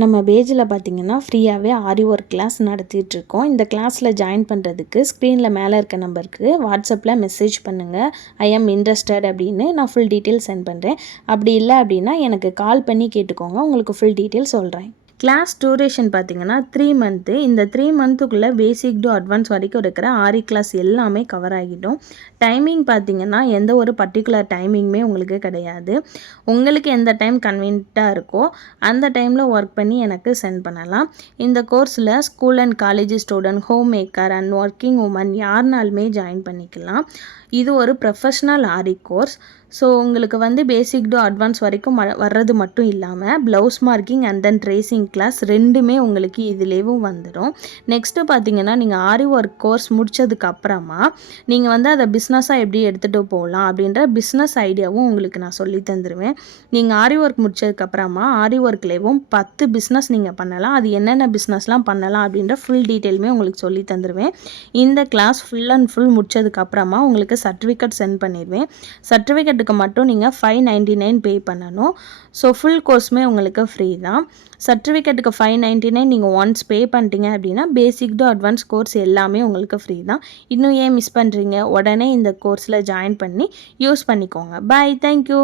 நம்ம பேஜில் பார்த்தீங்கன்னா ஃப்ரீயாகவே ஆரி ஒர்க் கிளாஸ் நடத்திட்டுருக்கோம். இந்த கிளாஸில் ஜாயின் பண்ணுறதுக்கு ஸ்க்ரீனில் மேலே இருக்க நம்பருக்கு வாட்ஸ்அப்பில் மெசேஜ் பண்ணுங்கள். ஐ ஆம் இன்ட்ரெஸ்டட் அப்படின்னு நான் ஃபுல் டீட்டெயில் சென்ட் பண்ணுறேன். அப்படி இல்லை அப்படின்னா எனக்கு கால் பண்ணி கேட்டுக்கோங்க, உங்களுக்கு ஃபுல் டீட்டெயில் சொல்கிறேன். கிளாஸ் டூரேஷன் பார்த்தீங்கன்னா 3 மந்த்து. இந்த 3 மந்த்துக்குள்ளே பேசிக் டு அட்வான்ஸ் வரைக்கும் இருக்கிற ஆரி கிளாஸ் எல்லாமே கவர் ஆகிடும். டைமிங் பார்த்தீங்கன்னா எந்த ஒரு பர்டிகுலர் டைமிங்குமே உங்களுக்கு கிடையாது. உங்களுக்கு எந்த டைம் கன்வீனியண்ட்டாக இருக்கோ அந்த டைமில் ஒர்க் பண்ணி எனக்கு சென்ட் பண்ணலாம். இந்த கோர்ஸில் school and college student, home maker and working woman யாருனாலுமே ஜாயின் பண்ணிக்கலாம். இது ஒரு ப்ரொஃபஷ்னல் ஆரி கோர்ஸ். ஸோ உங்களுக்கு வந்து பேசிக் டு அட்வான்ஸ் வரைக்கும் வர்றது மட்டும் இல்லாமல் blouse marking and then tracing class ரெண்டுமே உங்களுக்கு இதுலேயும் வந்துடும். நெக்ஸ்ட்டு பார்த்தீங்கன்னா நீங்கள் ஆரி ஒர்க் கோர்ஸ் முடித்ததுக்கு அப்புறமா நீங்கள் வந்து அதை பிஸ்னஸாக எப்படி எடுத்துகிட்டு போகலாம் அப்படின்ற பிஸ்னஸ் ஐடியாவும் உங்களுக்கு நான் சொல்லி தந்துடுவேன். நீங்கள் ஆரி ஒர்க் முடித்ததுக்கப்புறமா ஆரி ஒர்க்லேயும் 10 பிஸ்னஸ் நீங்கள் பண்ணலாம். அது என்னென்ன பிஸ்னஸ்லாம் பண்ணலாம் அப்படின்ற ஃபுல் டீட்டெயிலுமே உங்களுக்கு சொல்லி தந்துடுவேன். இந்த கிளாஸ் ஃபுல் அண்ட் ஃபுல் முடித்ததுக்கப்புறமா உங்களுக்கு சர்டிஃபிகேட் சென்ட் பண்ணிடுவேன். சர்டிஃபிகேட்டுக்கு மட்டும் நீங்கள் 599 பே பண்ணணும். ஸோ ஃபுல் கோர்ஸுமே உங்களுக்கு ஃப்ரீ தான். சர்டிஃபிகேட்டுக்கு 599 நீங்கள் ஒன்ஸ் பே பண்ணிட்டீங்க அப்படின்னா பேசிக் டு அட்வான்ஸ் கோர்ஸ் எல்லாமே உங்களுக்கு ஃப்ரீ தான். இன்னும் ஏன் மிஸ் பண்ணுறீங்க? உடனே இந்த கோர்ஸில் ஜாயின் பண்ணி யூஸ் பண்ணிக்கோங்க. Bye, thank you.